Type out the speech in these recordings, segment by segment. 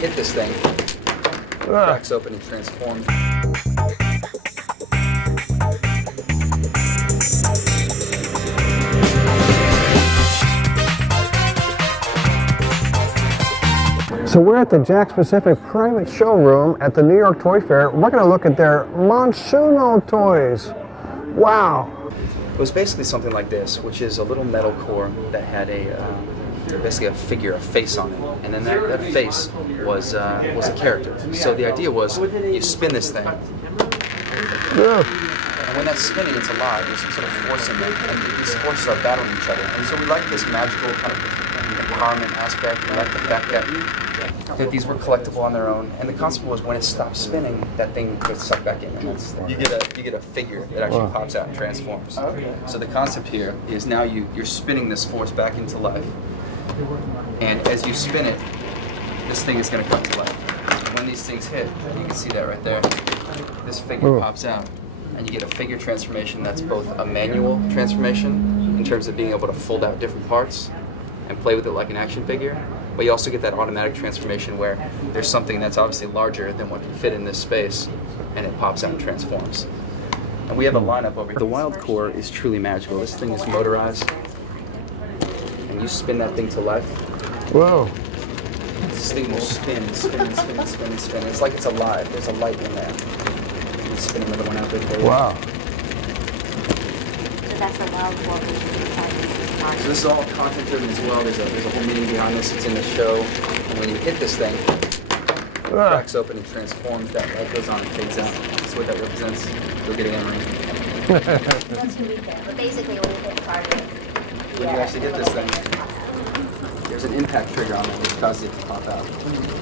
hit this thing, it cracks open and transforms. So we're at the Jakks Pacific private showroom at the New York Toy Fair. We're going to look at their Monsuno toys. Wow. It was basically something like this, which is a little metal core that had basically a figure, a face on it, and then that face was a character. So the idea was you spin this thing, and when that's spinning, it's alive. There's some sort of force in it, and these forces are battling each other. And so we like this magical kind of empowerment aspect. We like the fact that these were collectible on their own, and the concept was when it stops spinning, that thing gets sucked back in, and that's, you get a figure that actually pops out and transforms. So the concept here is now you're spinning this force back into life, and as you spin it, this thing is going to come to life. When these things hit, you can see that right there, this figure pops out, and you get a figure transformation that's both a manual transformation in terms of being able to fold out different parts and play with it like an action figure, but you also get that automatic transformation where there's something that's obviously larger than what can fit in this space, and it pops out and transforms. And we have a lineup over here. The wild core is truly magical. This thing is motorized, and you spin that thing to life. Whoa. This thing will spin. It's like it's alive. There's a light in there. You spin another one out there for you. Wow. So that's a wild core. So this is all content driven as well. There's a whole meaning behind this. It's in the show. And when you hit this thing, it cracks open and transforms. That light goes on and fades out. That's what that represents. Go get it, Emery. Once you read that, but basically when you hit target, when you actually hit this thing, there's an impact trigger on it which causes it to pop out.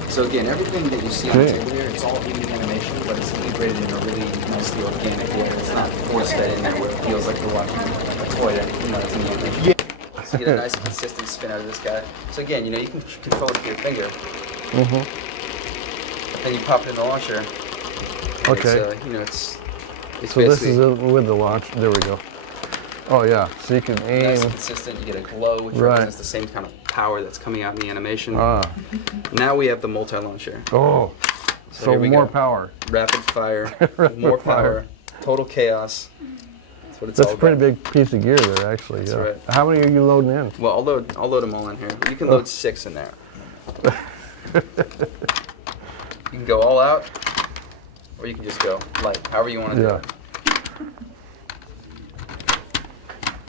So again, everything that you see on the table here, it's all 3D animation, but it's integrated in a really nicely organic way. It's not force fed in there where it feels like you're watching a toy that it's in the animation. So you get a nice consistent spin out of this guy. So again, you can control it with your finger. And you pop it in the launcher. Okay. It's so this is with the launch. There we go. Oh yeah. So you can aim. Nice and consistent. You get a glow, which represents the same kind of power that's coming out in the animation. Now we have the Multi-Launcher. Oh. So more power. Rapid fire. More power. Total chaos. That's a pretty big piece of gear there, actually. That's right. How many are you loading in? Well, I'll load them all in here. You can load 6 in there. You can go all out, or you can just go light, however you want to do it.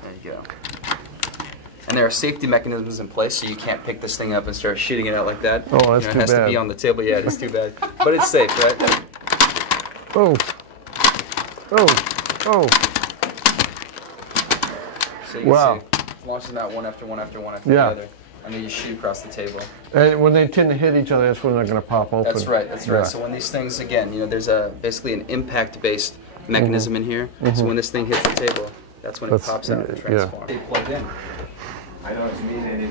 There you go. And there are safety mechanisms in place, so you can't pick this thing up and start shooting it out like that. Oh, that's too bad. It has to be on the table. Yeah, it's too bad. But it's safe, right? Oh. Oh. Oh. So you can see, launch them out one after one after one after the other, and then you shoot across the table. And when they tend to hit each other, that's when they're going to pop open. That's right, that's right. So when these things, again, there's basically an impact-based mechanism in here. So when this thing hits the table, that's when it pops out and transforms. They plug in. I know it's amazing.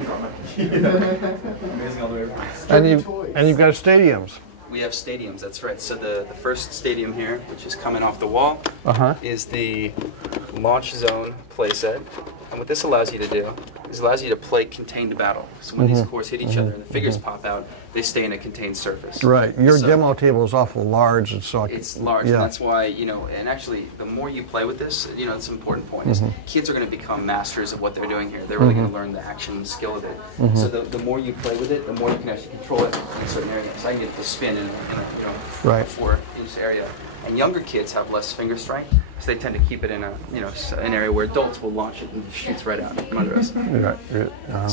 Amazing all the way around. And you've got stadiums. We have stadiums, that's right. So the first stadium here, which is coming off the wall, is the Launch Zone playset. And what this allows you to do is allows you to play contained battle. So when these cores hit each other and the figures pop out, they stay in a contained surface. Right. Your demo table is awful large, and so it's large. And that's why and actually, the more you play with this, it's an important point. Is kids are going to become masters of what they're doing here. They're really going to learn the action skill of it. So the more you play with it, the more you can actually control it in certain areas. So I can get the spin in a 4-inch area. And younger kids have less finger strength, so they tend to keep it in an area where adults will launch it and it shoots right out from under us.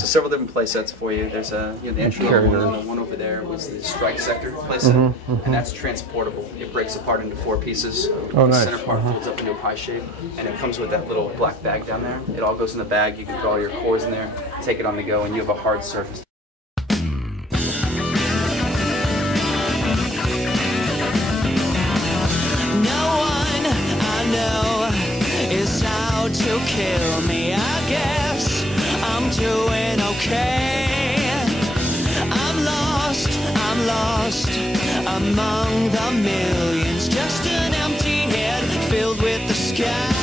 So several different play sets for you. There's the entry level one, and the one over there was the Strike Sector play set, and that's transportable. It breaks apart into 4 pieces. The center part folds up into a pie shape, and it comes with that little black bag down there. It all goes in the bag. You can put all your cores in there, take it on the go, and you have a hard surface. To kill me, I guess I'm doing okay. I'm lost among the millions, just an empty head filled with the sky.